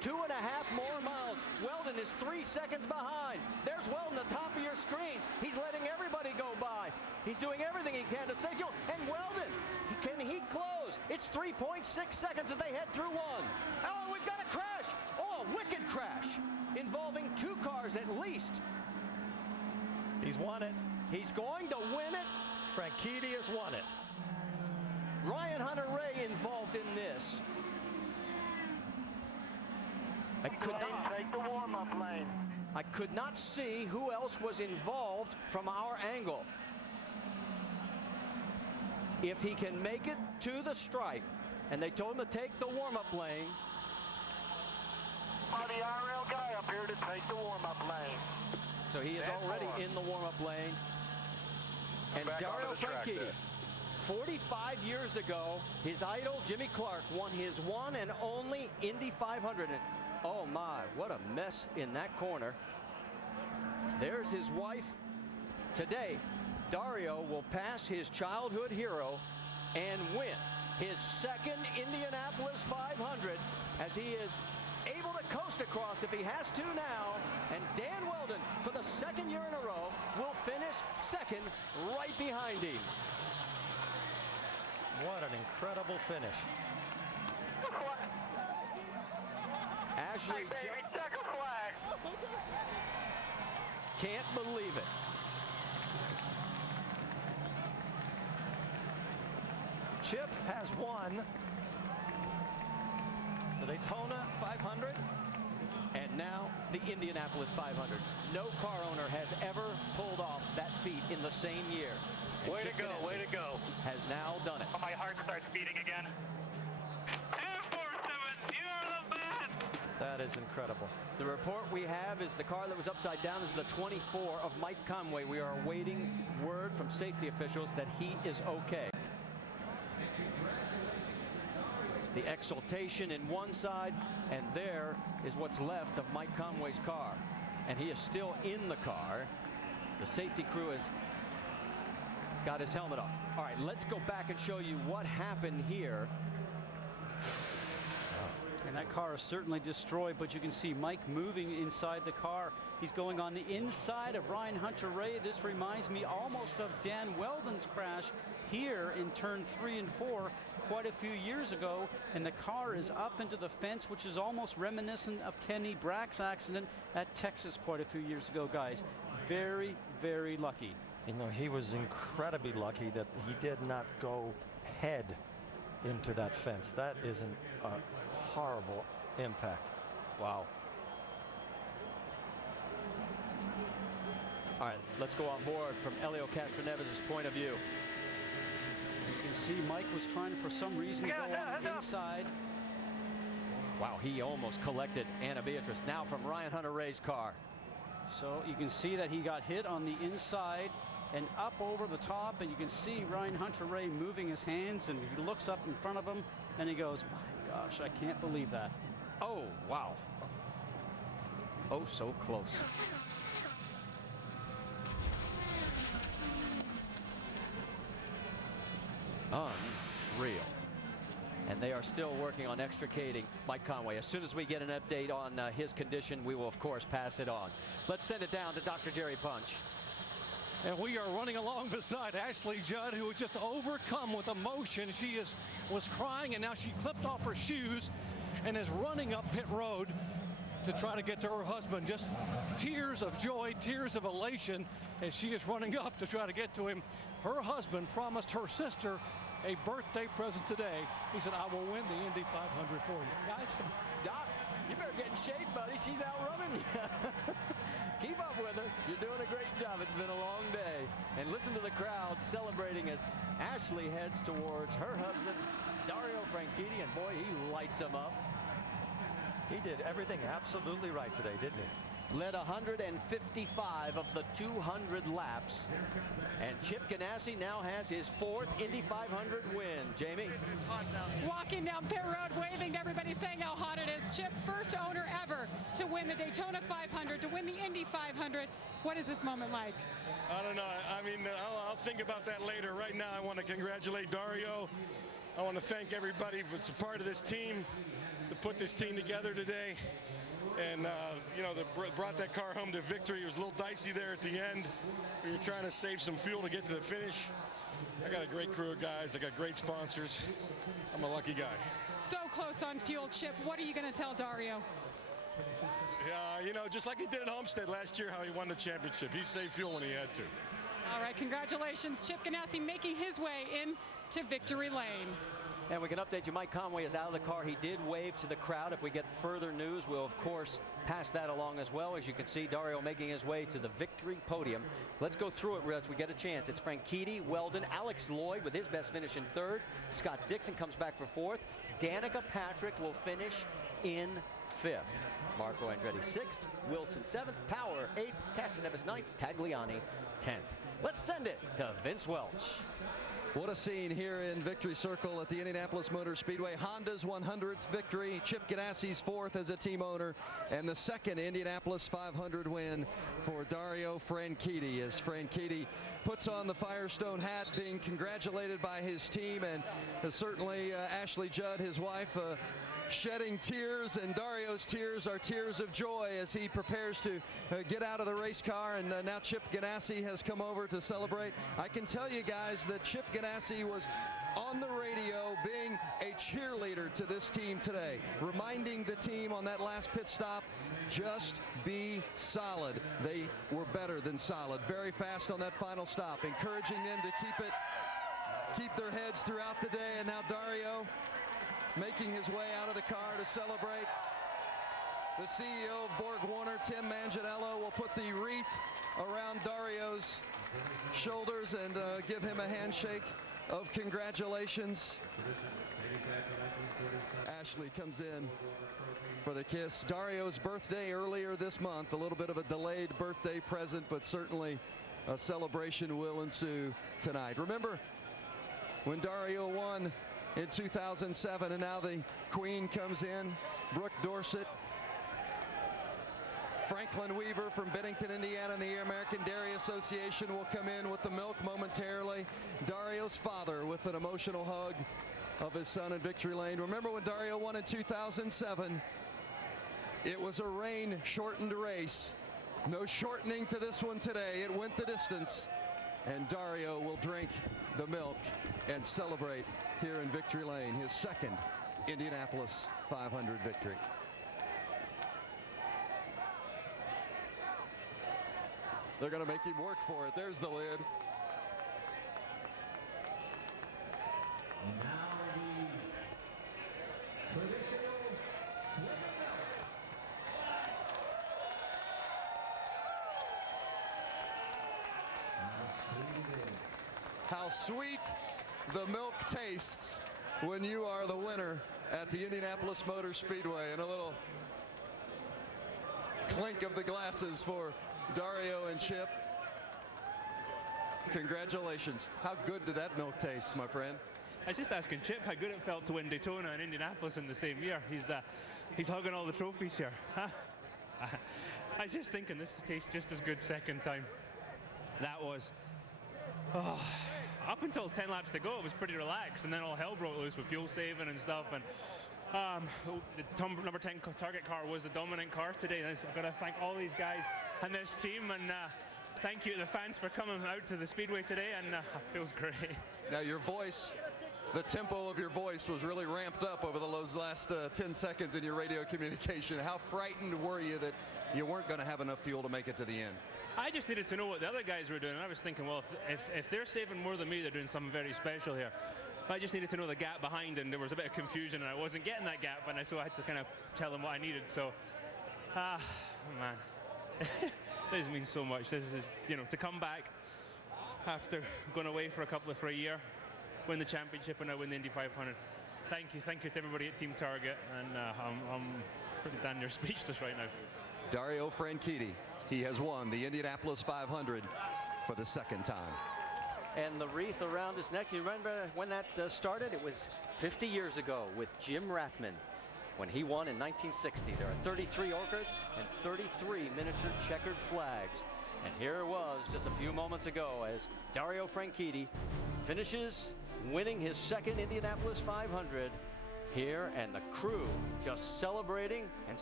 2.5 more miles. Weldon is 3 seconds behind. There's Weldon, the top of your screen. He's letting everybody go by. He's doing everything he can to save fuel. And Weldon, can he close? It's 3.6 seconds as they head through one. Oh, we've got a crash. Oh, a wicked crash involving 2 cars at least. He's won it. He's going to win it. Franchitti has won it. Ryan Hunter-Reay involved in this. Take the warm-up lane. I could not see who else was involved from our angle. If he can make it to the stripe, and they told him to take the warm-up lane. The IRL guy up here to take the warm-up lane. So he is already in the warm-up lane. And Dario Franchitti, 45 years ago, his idol Jimmy Clark won his one and only Indy 500. And oh my, what a mess in that corner. There's his wife. Today, Dario will pass his childhood hero and win his second Indianapolis 500 as he is able to coast across if he has to now. And Dan Weldon, for the second year in a row, will finish second right behind him. What an incredible finish. Ashley can't believe it. Chip has won the Daytona 500. And now the Indianapolis 500. No car owner has ever pulled off that feat in the same year. And Way to go, way to go. Has now done it. Oh, my heart starts beating again. 247, you're the man! That is incredible. The report we have is the car that was upside down is the 24 of Mike Conway. We are awaiting word from safety officials that he is okay. The exultation in one side, and there is what's left of Mike Conway's car. And he is still in the car. The safety crew has got his helmet off. All right, let's go back and show you what happened here. And that car is certainly destroyed, but you can see Mike moving inside the car. He's going on the inside of Ryan Hunter-Reay. This reminds me almost of Dan Weldon's crash here in turn 3 and 4 quite a few years ago. And the car is up into the fence, which is almost reminiscent of Kenny Brack's accident at Texas quite a few years ago, guys. Very, very lucky. You know, he was incredibly lucky that he did not go head into that fence. That is a horrible impact. Wow. All right, let's go on board from Elio Castroneves' point of view. You can see Mike was trying for some reason to go on the inside. Wow, he almost collected Anna Beatrice. Now from Ryan Hunter-Reay's car. So you can see that he got hit on the inside and up over the top, and you can see Ryan Hunter-Reay moving his hands, and he looks up in front of him and he goes, my gosh, I can't believe that. Oh, wow. Oh, so close. Unreal. And they are still working on extricating Mike Conway. As soon as we get an update on his condition, we will, of course, pass it on. Let's send it down to Dr. Jerry Punch. And we are running along beside Ashley Judd, who was just overcome with emotion. She was crying, and now she clipped off her shoes and is running up pit road to try to get to her husband. Just tears of joy, tears of elation as she is running up to try to get to him. Her husband promised her sister a birthday present today. He said, I will win the Indy 500 for you. Guys, Doc, you better get in shape, buddy. She's outrunning you. Keep up with her. You're doing a great job. It's been a long day. And listen to the crowd celebrating as Ashley heads towards her husband, Dario Franchitti, and boy, he lights him up. He did everything absolutely right today, didn't he? Led 155 of the 200 laps. And Chip Ganassi now has his 4th Indy 500 win. Jamie? Walking down pit road, waving to everybody, saying how hot it is. Chip, first owner ever to win the Daytona 500, to win the Indy 500. What is this moment like? I don't know. I mean, I'll think about that later. Right now, I want to congratulate Dario. I want to thank everybody that's a part of this team, the put this team together today, and you know, brought that car home to victory. It was a little dicey there at the end. We were trying to save some fuel to get to the finish. I got a great crew of guys. I got great sponsors. I'm a lucky guy. So close on fuel, Chip. What are you going to tell Dario? You know, just like he did at Homestead last year, how he won the championship. He saved fuel when he had to. All right, congratulations. Chip Ganassi making his way into victory lane. And we can update you, Mike Conway is out of the car. He did wave to the crowd. If we get further news, we'll, of course, pass that along as well. As you can see, Dario making his way to the victory podium. Let's go through it, Rich. We get a chance. It's Franchitti, Weldon, Alex Lloyd with his best finish in third. Scott Dixon comes back for fourth. Danica Patrick will finish in fifth. Marco Andretti sixth. Wilson seventh. Power eighth. Castroneves ninth. Tagliani 10th. Let's send it to Vince Welch. What a scene here in Victory Circle at the Indianapolis Motor Speedway. Honda's 100th victory, Chip Ganassi's fourth as a team owner, and the second Indianapolis 500 win for Dario Franchitti, as Franchitti puts on the Firestone hat, being congratulated by his team, and certainly Ashley Judd, his wife, shedding tears, and Dario's tears are tears of joy as he prepares to get out of the race car, and now Chip Ganassi has come over to celebrate. I can tell you guys that Chip Ganassi was on the radio being a cheerleader to this team today, reminding the team on that last pit stop, just be solid. They were better than solid, very fast on that final stop, encouraging them to keep their heads throughout the day. And now Dario making his way out of the car to celebrate. The CEO of Borg Warner, Tim Manganiello, will put the wreath around Dario's shoulders and give him a handshake of congratulations. Ashley comes in for the kiss. Dario's birthday earlier this month, a little bit of a delayed birthday present, but certainly a celebration will ensue tonight. Remember when Dario won in 2007, and now the Queen comes in, Brooke Dorsett. Franklin Weaver from Bennington, Indiana, and the American Dairy Association will come in with the milk momentarily. Dario's father with an emotional hug of his son in victory lane. Remember when Dario won in 2007? It was a rain-shortened race. No shortening to this one today. It went the distance, and Dario will drink the milk and celebrate here in victory lane, his second Indianapolis 500 victory. They're going to make him work for it. There's the lid. And now the traditional how sweet the milk tastes when you are the winner at the Indianapolis Motor Speedway. And a little clink of the glasses for Dario and Chip. Congratulations. How good did that milk taste, my friend? I was just asking Chip how good it felt to win Daytona and Indianapolis in the same year. He's hugging all the trophies here. I was just thinking this tastes just as good second time. That was, up until 10 laps to go, it was pretty relaxed, and then all hell broke loose with fuel saving and stuff. And the number 10 target car was the dominant car today. I've got to thank all these guys and this team, and thank you to the fans for coming out to the Speedway today, and it feels great. Now your voice, the tempo of your voice was really ramped up over those last 10 seconds in your radio communication. How frightened were you that you weren't going to have enough fuel to make it to the end? I just needed to know what the other guys were doing. I was thinking, well, if they're saving more than me, they're doing something very special here. I just needed to know the gap behind, and there was a bit of confusion, and I wasn't getting that gap, and so I had to kind of tell them what I needed. So, man, this means so much. This is, you know, to come back after going away for a year, win the championship, and now win the Indy 500. Thank you to everybody at Team Target, and I'm pretty damn near speechless right now. Dario Franchitti, he has won the Indianapolis 500 for the second time. And the wreath around his neck, you remember when that started? It was 50 years ago with Jim Rathman when he won in 1960. There are 33 orchids and 33 miniature checkered flags. And here it was just a few moments ago as Dario Franchitti finishes winning his second Indianapolis 500 here, and the crew just celebrating and